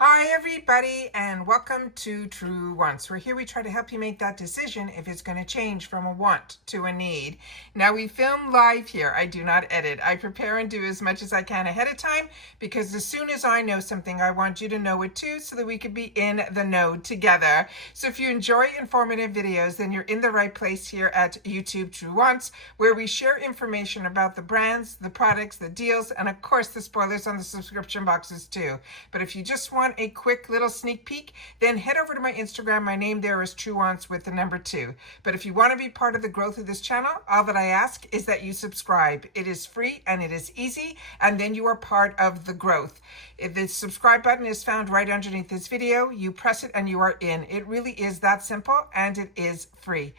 Hi everybody and welcome to Truewants. We're here, we try to help you make that decision if it's going to change from a want to a need. Now we film live here. I do not edit. I prepare and do as much as I can ahead of time because as soon as I know something, I want you to know it too so that we could be in the know together. So if you enjoy informative videos, then you're in the right place here at YouTube Truewants, where we share information about the brands, the products, the deals, and of course the spoilers on the subscription boxes too. But if you just want a quick little sneak peek, then head over to my Instagram. My name there is Truewants with the number 2. But if you want to be part of the growth of this channel, all that I ask is that you subscribe. It is free and it is easy, and then you are part of the growth. If the subscribe button is found right underneath this video, you press it and you are in. It really is that simple and it is free.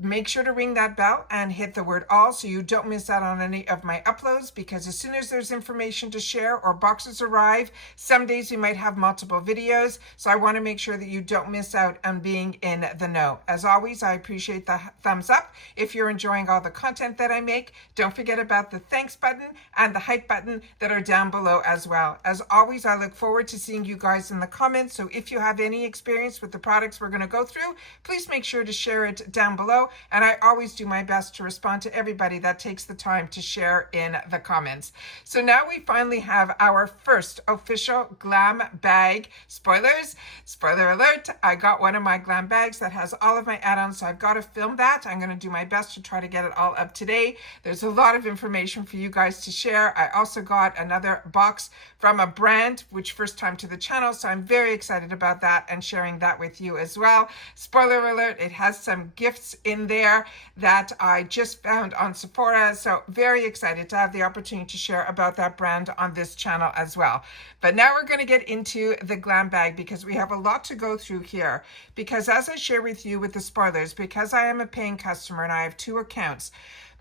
Make sure to ring that bell and hit the word all so you don't miss out on any of my uploads, because as soon as there's information to share or boxes arrive, some days we might have multiple videos. So I want to make sure that you don't miss out on being in the know. As always, I appreciate the thumbs up. If you're enjoying all the content that I make, don't forget about the thanks button and the hype button that are down below as well. As always, I look forward to seeing you guys in the comments. So if you have any experience with the products we're going to go through, please make sure to share it down below. And I always do my best to respond to everybody that takes the time to share in the comments. So now we finally have our first official Glam Bag spoilers. Spoiler alert, I got one of my Glam Bags that has all of my add-ons, so I've got to film that. I'm going to do my best to try to get it all up today. There's a lot of information for you guys to share. I also got another box from a brand, which first time to the channel, so I'm very excited about that and sharing that with you as well. Spoiler alert, it has some gifts in there that I just found on Sephora, so very excited to have the opportunity to share about that brand on this channel as well. But now we're going to get into the Glam Bag because we have a lot to go through here, because as I share with you with the spoilers, because I am a paying customer and I have 2 accounts,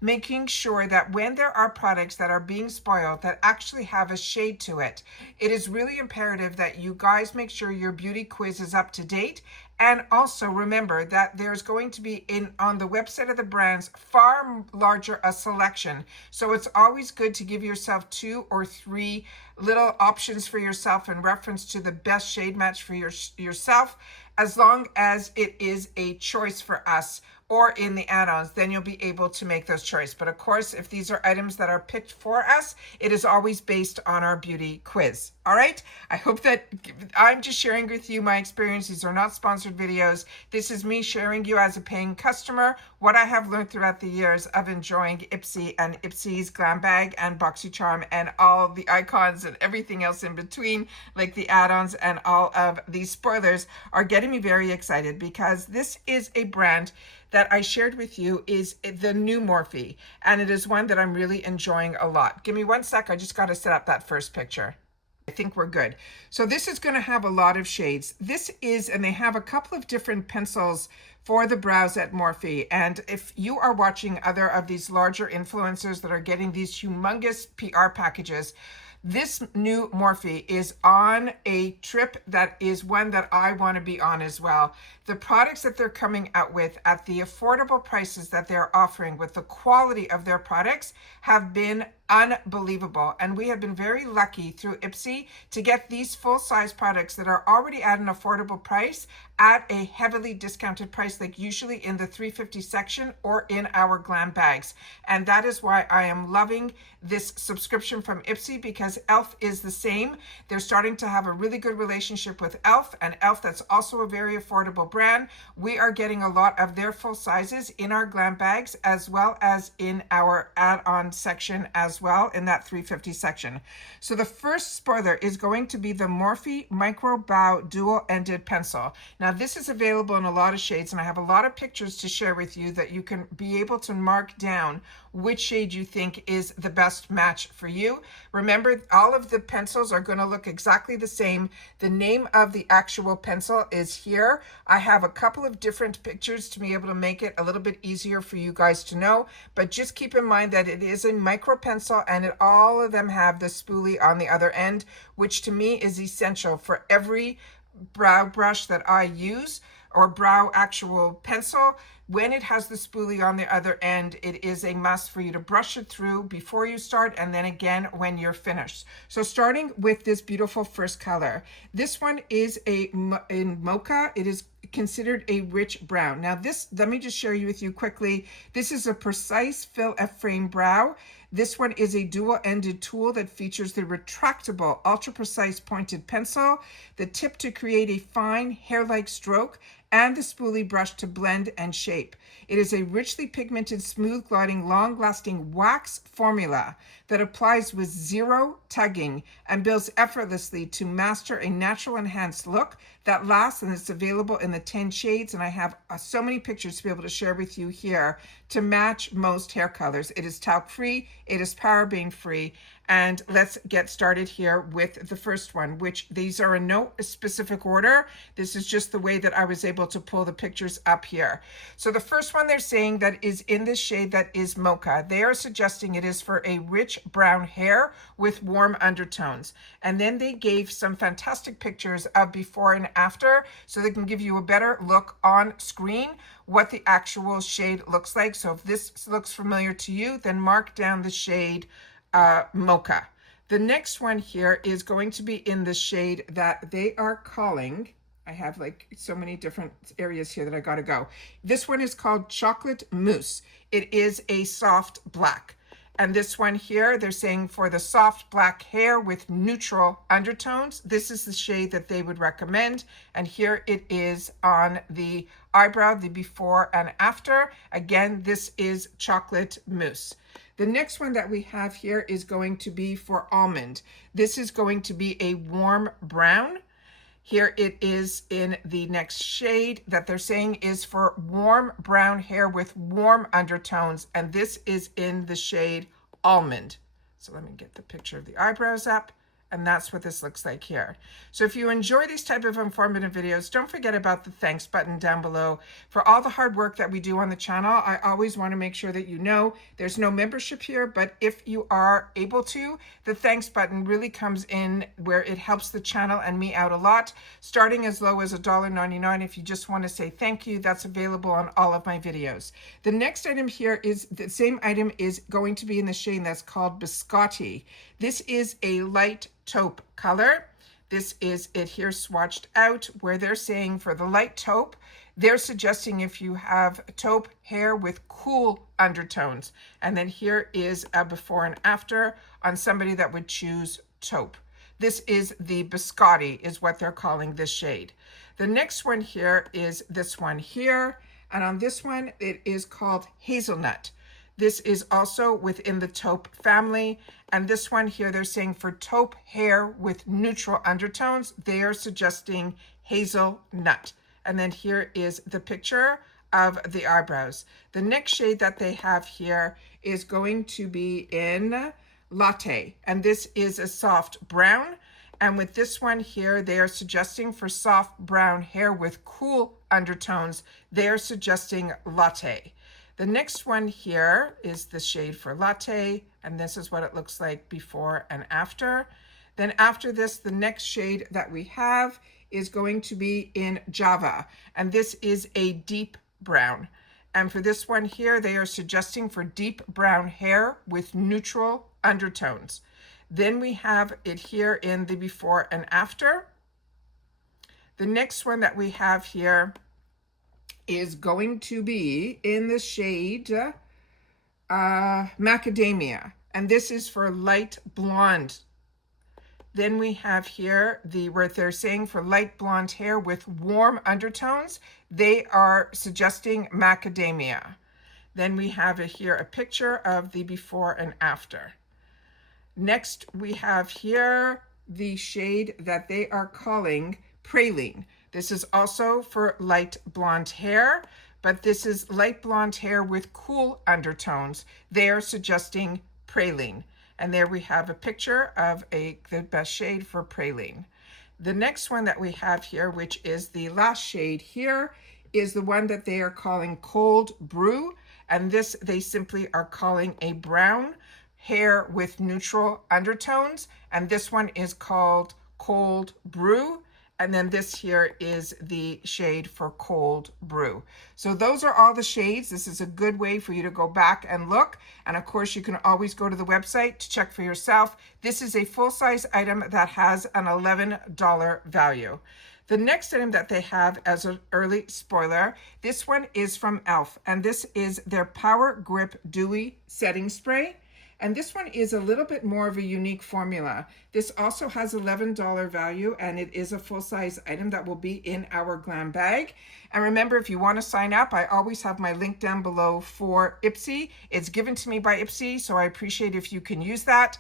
making sure that when there are products that are being spoiled that actually have a shade to it, it is really imperative that you guys make sure your beauty quiz is up to date. And also remember that there's going to be on the website of the brands far larger a selection. So it's always good to give yourself 2 or 3 little options for yourself in reference to the best shade match for yourself, as long as it is a choice for us or in the add-ons, then you'll be able to make those choices. But of course, if these are items that are picked for us, it is always based on our beauty quiz. All right? I hope that I'm just sharing with you my experience. These are not sponsored videos. This is me sharing you as a paying customer what I have learned throughout the years of enjoying Ipsy and Ipsy's Glam Bag and Boxycharm and all the icons and everything else in between, like the add-ons and all of these spoilers, are getting me very excited because this is a brand that I shared with you is the new Morphe, and it is one that I'm really enjoying a lot. Give me 1 sec, I just got to set up that first picture. I think we're good. So this is going to have a lot of shades. This is, and they have a couple of different pencils for the brows at Morphe. And if you are watching other of these larger influencers that are getting these humongous PR packages, this new Morphe is on a trip that is one that I want to be on as well. The products that they're coming out with at the affordable prices that they're offering with the quality of their products have been unbelievable. And we have been very lucky through Ipsy to get these full-size products that are already at an affordable price at a heavily discounted price, like usually in the $350 section or in our Glam Bags. And that is why I am loving this subscription from Ipsy, because E.L.F is the same. They're starting to have a really good relationship with E.L.F, and E.L.F, that's also a very affordable brand. We are getting a lot of their full sizes in our Glam Bags as well as in our add-on section as well, in that $350 section. So the first spoiler is going to be the Morphe Micro Bow Dual-Ended Pencil. Now this is available in a lot of shades, and I have a lot of pictures to share with you that you can be able to mark down which shade you think is the best match for you. Remember, all of the pencils are going to look exactly the same. The name of the actual pencil is here. I have a couple of different pictures to be able to make it a little bit easier for you guys to know, but just keep in mind that it is a micro pencil, and all of them have the spoolie on the other end, which to me is essential for every brow brush that I use. or brow actual pencil, when it has the spoolie on the other end, it is a must for you to brush it through before you start, and then again when you're finished. So starting with this beautiful first color, this one is in mocha. It is considered a rich brown. Now this, let me just share with you quickly. This is a precise fill F-frame brow. This one is a dual-ended tool that features the retractable, ultra-precise pointed pencil, the tip to create a fine hair-like stroke, and the spoolie brush to blend and shape. It is a richly pigmented, smooth gliding, long-lasting wax formula that applies with zero tugging and builds effortlessly to master a natural enhanced look that lasts, and it's available in the 10 shades, and I have so many pictures to be able to share with you here to match most hair colors. It is talc free, it is paraben free, and let's get started here with the first one, which these are in no specific order. This is just the way that I was able to pull the pictures up here. So the first one they're saying that is in this shade that is mocha. They are suggesting it is for a rich brown hair with warm undertones. And then they gave some fantastic pictures of before and after so they can give you a better look on screen what the actual shade looks like. So if this looks familiar to you, then mark down the shade mocha. The next one here is going to be in the shade that they are calling, I have like so many different areas here that I gotta go. This one is called Chocolate Mousse. It is a soft black. And this one here, they're saying for the soft black hair with neutral undertones, this is the shade that they would recommend. And here it is on the eyebrow, the before and after. Again, this is Chocolate Mousse. The next one that we have here is going to be for almond. This is going to be a warm brown. Here it is in the next shade that they're saying is for warm brown hair with warm undertones, and this is in the shade almond. So let me get the picture of the eyebrows up. And that's what this looks like here. So if you enjoy these type of informative videos, don't forget about the thanks button down below. For all the hard work that we do on the channel, I always want to make sure that you know there's no membership here, but if you are able to, the thanks button really comes in where it helps the channel and me out a lot. Starting as low as $1.99 if you just want to say thank you, that's available on all of my videos. The next item here is the same item is going to be in the shade that's called Biscotti. This is a light taupe color. This is it here swatched out where they're saying for the light taupe, they're suggesting if you have taupe hair with cool undertones. And then here is a before and after on somebody that would choose taupe. This is the Biscotti is what they're calling this shade. The next one here is this one here. And on this one, it is called Hazelnut. This is also within the taupe family. And this one here, they're saying for taupe hair with neutral undertones, they are suggesting hazelnut. And then here is the picture of the eyebrows. The next shade that they have here is going to be in Latte. And this is a soft brown. And with this one here, they are suggesting for soft brown hair with cool undertones, they are suggesting Latte. The next one here is the shade for Latte, and this is what it looks like before and after. Then after this, the next shade that we have is going to be in Java, and this is a deep brown. And for this one here, they are suggesting for deep brown hair with neutral undertones. Then we have it here in the before and after. The next one that we have here is going to be in the shade Macadamia, and this is for light blonde. Then we have here where they're saying for light blonde hair with warm undertones, they are suggesting Macadamia. Then we have here a picture of the before and after. Next, we have here the shade that they are calling Praline. This is also for light blonde hair, but this is light blonde hair with cool undertones. They are suggesting Praline. And there we have a picture of the best shade for Praline. The next one that we have here, which is the last shade here, is the one that they are calling Cold Brew. And this they simply are calling a brown hair with neutral undertones. And this one is called Cold Brew. And then this here is the shade for Cold Brew. So those are all the shades. This is a good way for you to go back and look. And of course, you can always go to the website to check for yourself. This is a full-size item that has an $11 value. The next item that they have as an early spoiler, this one is from E.L.F. And this is their Power Grip Dewy Setting Spray. And this one is a little bit more of a unique formula. This also has $11 value, and it is a full-size item that will be in our Glam Bag. And remember, if you want to sign up, I always have my link down below for Ipsy. It's given to me by Ipsy, so I appreciate if you can use that.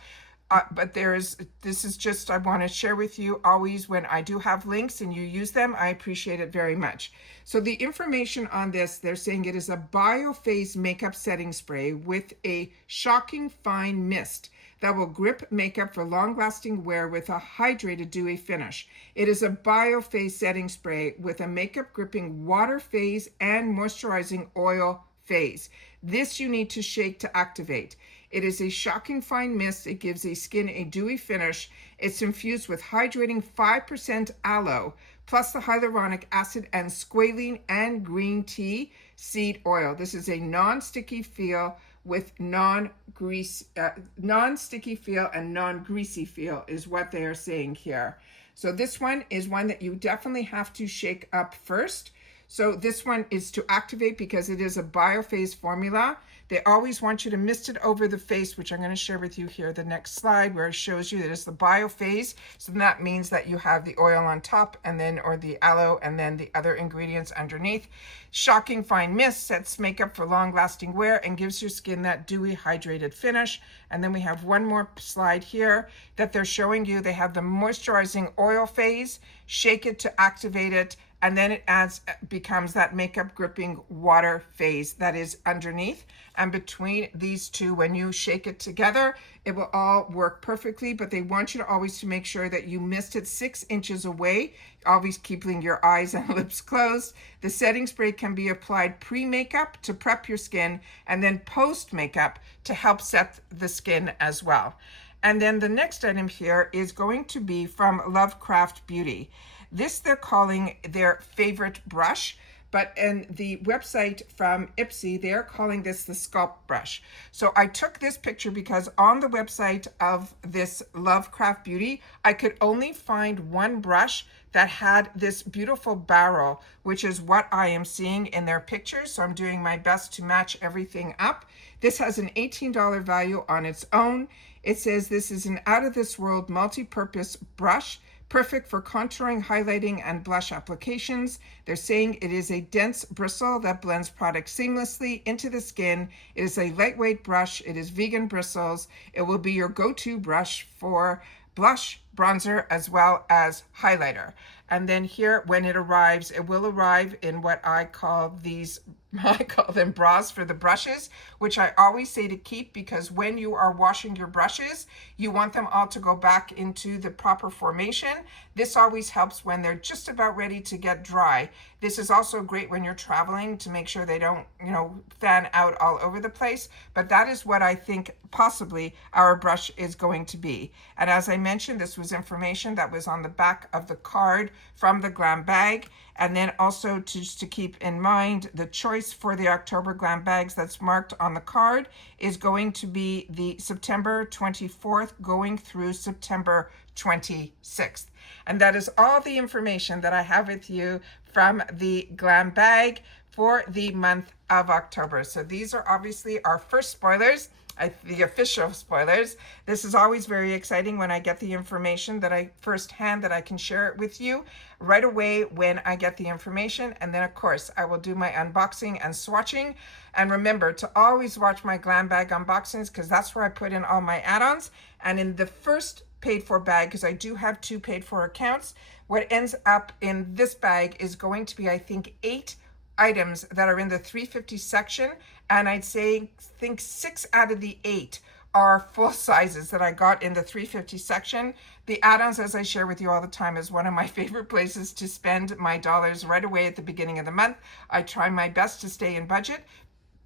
But this is just, I want to share with you always when I do have links and you use them, I appreciate it very much. So the information on this, they're saying it is a biophase makeup setting spray with a shocking fine mist that will grip makeup for long-lasting wear with a hydrated dewy finish. It is a biophase setting spray with a makeup gripping water phase and moisturizing oil phase. This you need to shake to activate. It is a shocking fine mist. It gives a skin a dewy finish. It's infused with hydrating 5% aloe, plus the hyaluronic acid and squalene and green tea seed oil. This is a non-sticky feel with non-sticky feel and non-greasy feel is what they are saying here. So this one is one that you definitely have to shake up first. So this one is to activate because it is a biophase formula. They always want you to mist it over the face, which I'm going to share with you here, the next slide, where it shows you that it's the biophase. So that means that you have the oil on top and then, or the aloe, and then the other ingredients underneath. Shocking fine mist sets makeup for long-lasting wear and gives your skin that dewy, hydrated finish. And then we have one more slide here that they're showing you. They have the moisturizing oil phase, shake it to activate it, and then it becomes that makeup gripping water phase that is underneath. And between these two, when you shake it together, it will all work perfectly, but they want you to always to make sure that you mist it 6 inches away, always keeping your eyes and lips closed. The setting spray can be applied pre-makeup to prep your skin and then post-makeup to help set the skin as well. And then the next item here is going to be from Lovecraft Beauty. This they're calling their favorite brush, but in the website from Ipsy, they're calling this the sculpt brush. So I took this picture because on the website of this Lovecraft Beauty, I could only find one brush that had this beautiful barrel, which is what I am seeing in their pictures. So I'm doing my best to match everything up. This has an $18 value on its own. It says this is an out-of-this-world multi-purpose brush, perfect for contouring, highlighting, and blush applications. They're saying it is a dense bristle that blends product seamlessly into the skin. It is a lightweight brush. It is vegan bristles. It will be your go-to brush for blush, bronzer, as well as highlighter. And then here, when it arrives, it will arrive in what I call them bras for the brushes, which I always say to keep because when you are washing your brushes, you want them all to go back into the proper formation. This always helps when they're just about ready to get dry. This is also great when you're traveling to make sure they don't, fan out all over the place. But that is what I think possibly our brush is going to be. And as I mentioned, this was information that was on the back of the card from the Glam Bag. And then also just to keep in mind, the choice for the October Glam Bags that's marked on the card is going to be the September 24th going through September 26th. And that is all the information that I have with you from the Glam Bag for the month of October. So these are obviously our first spoilers. The official spoilers. This is always very exciting when I get the information that I firsthand that I can share it with you right away when I get the information. And then of course I will do my unboxing and swatching. And remember to always watch my Glam Bag unboxings because that's where I put in all my add-ons. And in the first paid for bag, because I do have 2 paid for accounts, what ends up in this bag is going to be, I think, 8 items that are in the $350 section, and I'd think 6 out of the 8 are full sizes that I got in the $350 section. The add-ons, as I share with you all the time, is one of my favorite places to spend my dollars right away at the beginning of the month. I try my best to stay in budget,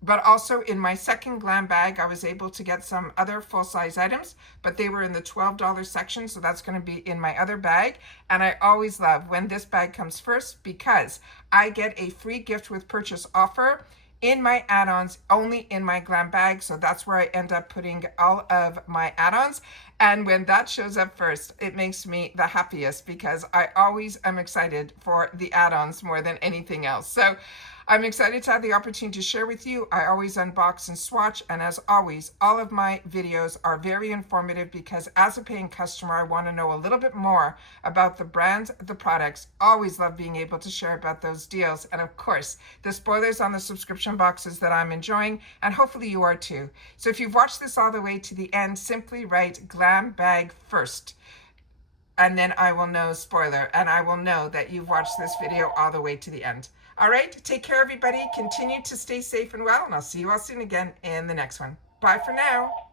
But also in my second Glam bag, I was able to get some other full-size items, but they were in the $12 section, so that's going to be in my other bag. And I always love when this bag comes first because I get a free gift with purchase offer in my add-ons, only in my Glam bag. So that's where I end up putting all of my add-ons. And when that shows up first, it makes me the happiest because I always am excited for the add-ons more than anything else. So I'm excited to have the opportunity to share with you. I always unbox and swatch, and as always, all of my videos are very informative because as a paying customer, I want to know a little bit more about the brands, the products. Always love being able to share about those deals, and of course, the spoilers on the subscription boxes that I'm enjoying, and hopefully you are too. So if you've watched this all the way to the end, simply write Glam Bag first, and then I will know spoiler, and I will know that you've watched this video all the way to the end. All right, take care, everybody. Continue to stay safe and well, and I'll see you all soon again in the next one. Bye for now.